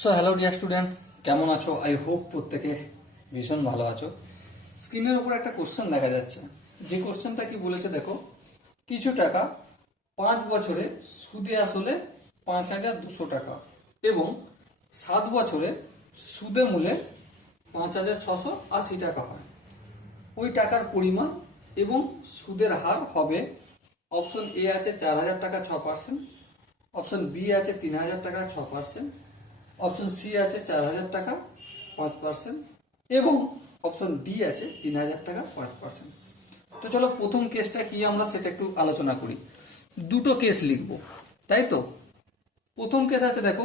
So hello dear student, কেমন আছো? I hope প্রত্যেকে ভীষণ ভালো আছো। স্ক্রিনের উপর একটা কোশ্চেন দেখা যাচ্ছে। যে কোশ্চেনটা কি বলেছে দেখো, কিছু টাকা 5 বছরে সুদে আসলে 5,200 টাকা এবং 7 বছরে সুদে মূলে 5,680 টাকা হয়। ওই টাকার পরিমাণ এবং সুদের হার হবে। অপশন এ আছে 4,000 টাকা 6%, অপশন বি আছে 3,000 টাকা 6%, অপশন সি আছে 4,000 টাকা 5% এবং অপশন ডি আছে 3,000 টাকা 5%। তো চলো প্রথম কেসটা কি আমরা সেটা একটু আলোচনা করি। দুটো কেস লিখব, তাই তো। প্রথম কেস আছে দেখো,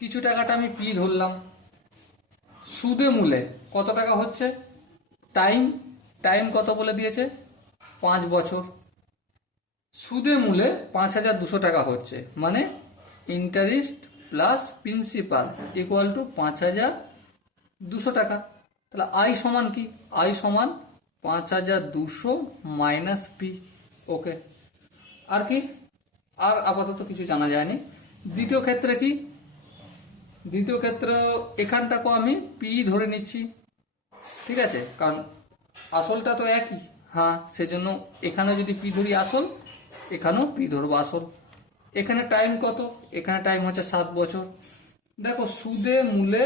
কিছু টাকাটা আমি পি ধরলাম। সুদে মূলে কত টাকা হচ্ছে, টাইম টাইম কত বলে দিয়েছে, 5 বছর। সুদে মূলে 5,200 টাকা হচ্ছে, মানে interest plus principal equal to 5,200 টাকা। তাহলে আই সমান কি, আই সমান 5,200 মাইনাস পি। ওকে, আর কি, আর আপাতত কিছু জানা যায়নি। দ্বিতীয় ক্ষেত্রে কি, দ্বিতীয় ক্ষেত্রে এখানটাকে আমি পি ধরে নিচ্ছি, ঠিক আছে, কারণ আসলটা তো একই। হ্যাঁ, সেজন্য এখানে যদি পি ধরি আসল, এখানেও পি ধরবো আসল। এখানে টাইম কত, এখানে টাইম হচ্ছে 7 বছর। দেখো সুদে মূলে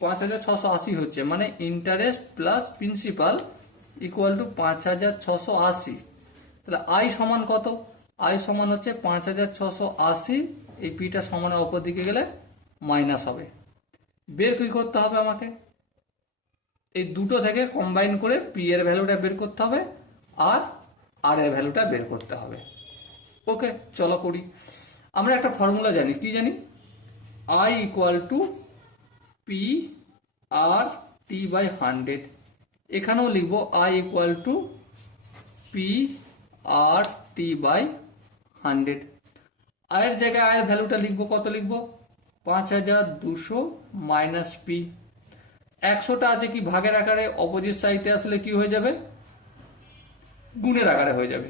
5,680 হচ্ছে, মানে interest plus principal equal to 5,680। তাহলে আই সমান কত, আই সমান হচ্ছে 5,680। এই পিটা সমানের অপর দিকে গেলে মাইনাস হবে। বের কি করতে হবে আমাকে, এই দুটো থেকে কম্বাইন করে পি এর ভ্যালুটা বের করতে হবে আর আর এর ভ্যালুটা বের করতে হবে। ওকে, চলো করি। আমরা একটা ফর্মুলা জানি, কি জানি, I equal to P R T by 100। এখানেও লিখবো I equal to P R T by 100। আয়ের জায়গায় আয়ের ভ্যালুটা লিখবো, কত লিখবো, 5,200 মাইনাস পি। 100টা আছে কি ভাগের আকারে, অপোজিট সাইডে আসলে কি হয়ে যাবে, গুণের আকারে হয়ে যাবে।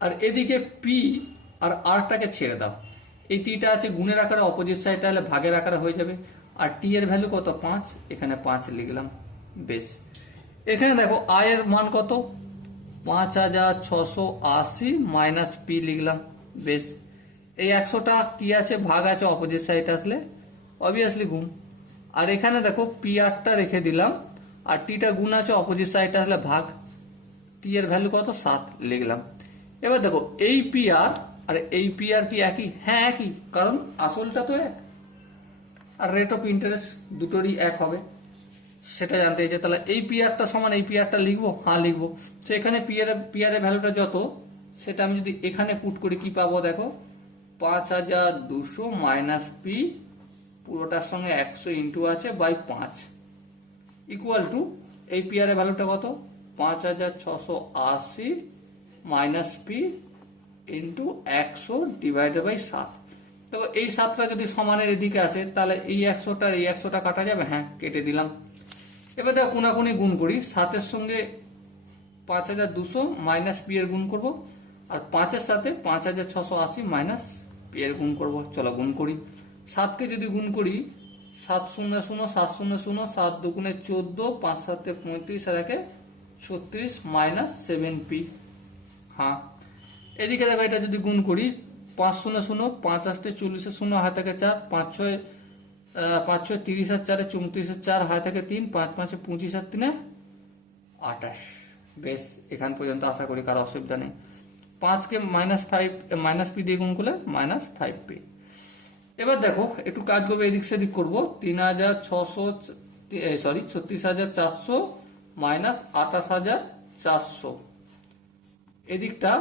আর এদিকে পি আর আরটাকে ছেড়ে দাও, এই টিটা আছে গুণের আকারে, অপোজিট সাইডটা হলে ভাগের আকারে হয়ে যাবে। আর টি এর ভ্যালু কত, 5, এখানে 5 লিখলাম। বেশ, এখানে দেখো আয়ের মান কত, 5,680 মাইনাস পি লিখলাম। বেশ, এই 100টা কি আছে, ভাগ আছে, অপোজিট সাইড আসলে অবভিয়াসলি গুণ। আর এখানে দেখো পি আরটা রেখে দিলাম, আর টিটা গুণ আছে, অপোজিট সাইড আসলে ভাগ। টি এর ভ্যালু কত, 7 লিখলাম। এবার দেখো এই পি আর এই পি আর কি একই, হ্যাঁ একই, কারণ আসলটা তো এক আর রেট অফ ইন্টারেস্ট দুটোরই এক হবে, সেটা জানতে চাইছে। তাহলে এই পি আরটা সমান এই পি আরটা লিখবো, হ্যাঁ লিখবো। তো এখানে পি আর এর ভ্যালুটা যত, সেটা আমি যদি এখানে পুট করি কি পাবো দেখো, 5,200 মাইনাস পি, পুরোটার সঙ্গে 100 ইন্টু আছে বাই 5 ইকুয়াল টু এই পি আর এর ভ্যালুটা কত, 5,680 minus P into 100 divided by 7। দেখো এই 7টা যদি সমানের এদিকে আসে, তাহলে এই 100টা এই 100টা কাটা যাবে, হ্যাঁ কেটে দিলাম। এবার দেখো কোনাকুনি গুণ করি, 7-এর সঙ্গে 5,200 মাইনাস পি এর গুণ করব, আর 5-এর সাথে 5,680 মাইনাস পি এর গুণ করব। চলো গুণ করি। 7কে যদি গুণ করি, 7 শূন্য 0 7 শূন্য 0, 7 দুগুণে 14, 5 7 35 আর 1 36 মাইনাস 7p। হ্যাঁ, এদিকে দেখো এটা যদি গুণ করি, 5 শূন্য 0, 5 আসতে 40 0, হাত থেকে 4, 5 6 30 আর 4 34 4, হাত থেকে 3, 5 5 25 আর 3 28। বেশ, এখান পর্যন্ত আশা করি কারো অসুবিধা নেই। 5কে মাইনাস পি দিয়ে গুণ করলে মাইনাস 5p। এবার দেখো একটু কাজ করবে, এদিক সেদিক করবো। 36,400 মাইনাস 28,400, এদিকটা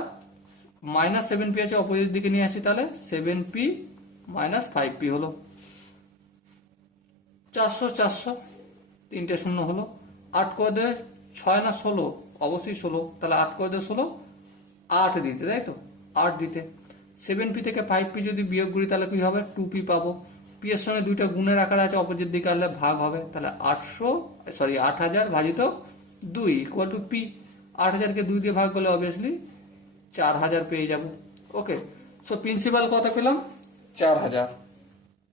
মাইনাস 7p আছে, অপোজিট দিকে নিয়ে আসি, তাহলে 7p মাইনাস 5p হলো 400 400, 3টে শূন্য হলো। 8 করে দেয় 6 না 16, অবশ্যই 16, তাহলে 8 করে দেয় 16, 8 দিতে, তাই তো, 8 দিতে। 7p থেকে 5p যদি বিয়োগ করি তাহলে কি হবে, 2p পাবো। পি এর সঙ্গে দুইটা গুণের আকার আছে, অপোজিট দিকে আসলে ভাগ হবে, তাহলে 8,000 ভাজিত 2 ইকুয়াল টু পি। 8,000কে 2 দিয়ে ভাগ করলে অবভিয়াসলি 4,000 পেয়ে যাব। ওকে, সো প্রিন্সিপাল কত পেলাম, 4,000।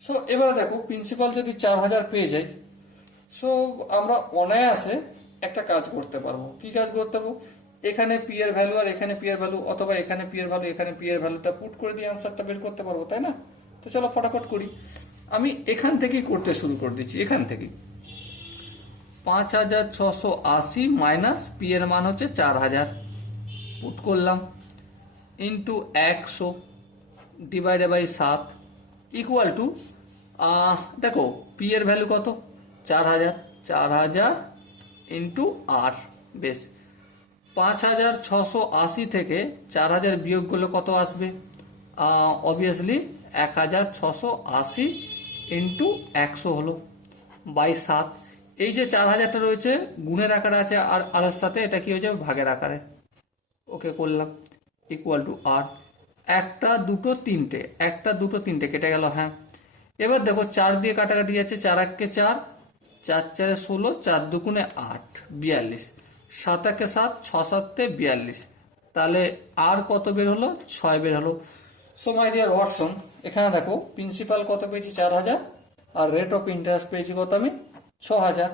সো এবারে দেখো প্রিন্সিপাল যদি 4,000 পেয়ে যাই, সো আমরা অনায়াসে একটা কাজ করতে পারবো। কি কাজ করতে পারবো? এখানে পি এর ভ্যালু আর এখানে পি এর ভ্যালু, অথবা এখানে পি এর ভ্যালু এখানে পি এর ভ্যালুটা পুট করে দিয়ে আনসারটা বের করতে পারবো, তাই না? তো চলো ফটাফট করি। আমি এখান থেকেই করতে শুরু করে দিচ্ছি। এখান থেকে 5,680 মাইনাস পি এর মান হচ্ছে 4,000, পুট করলাম into 100 divided by 7 equal to, দেখো পি এর ভ্যালু কত? 4,000, 4,000 ইন্টু আর। বেশ, 5,680 থেকে 4,000 বিয়োগ করলে কত আসবে? অবভিয়াসলি 1,680 ইন্টু 100 হলো বাই 7। এই যে 4,000টা রয়েছে গুণের আকারে আছে, আর আরের সাথে এটা কি হয়ে যাবে? ভাগের আকারে। ওকে করলাম ইকুয়াল টু আর। একটা দুটো তিনটে, একটা দুটো তিনটে কেটে গেল। হ্যাঁ, এবার দেখো 4 দিয়ে কাটাকাটি যাচ্ছে, 4 একে 4, 4 4 16, 4 দুগুণে 8, 42, 7 একে 7, 6 7 42। তাহলে আর কত বের হলো? 6 বের হলো। সো মাই ডিয়ার ওয়াটসন, এখানে দেখো প্রিন্সিপাল কত পেয়েছি? 4,000, আর রেট অফ ইন্টারেস্ট পেয়েছি কত? আমি 6,000।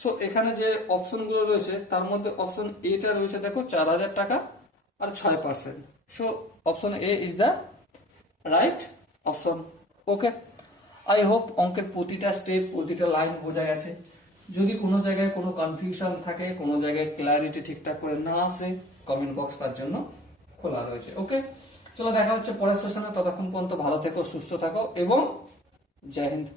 সো এখানে যে অপশনগুলো রয়েছে তার মধ্যে অপশন এটা রয়েছে দেখো 4,000 টাকা আর 6%। So option A is the right option. Okay, I hope অঙ্কের প্রতিটা স্টেপ প্রতিটা লাইন বোঝা গেছে। যদি কোনো জায়গায় কোনো কনফিউশন থাকে, কোনো জায়গায় ক্ল্যারিটি ঠিকঠাক করে না আসে, কমেন্ট বক্স তার জন্য খোলা রয়েছে। ওকে, চলো দেখা হচ্ছে পরের সেশনে। ততক্ষণ পর্যন্ত ভালো থেকো, সুস্থ থাকো এবং জয় হিন্দ।